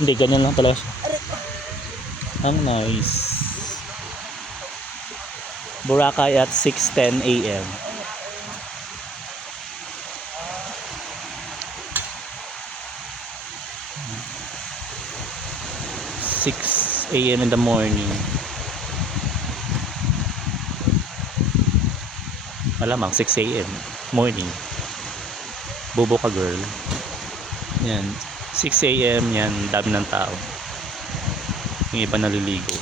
Hindi, ganyan lang talaga siya. Ang nice. Boracay at 6:10 a.m. 6 a.m. in the morning. Malamang 6 a.m. morning. Bobo ka girl. Yan. 6 a.m. yan, dami ng tao. Yung iba naliligo.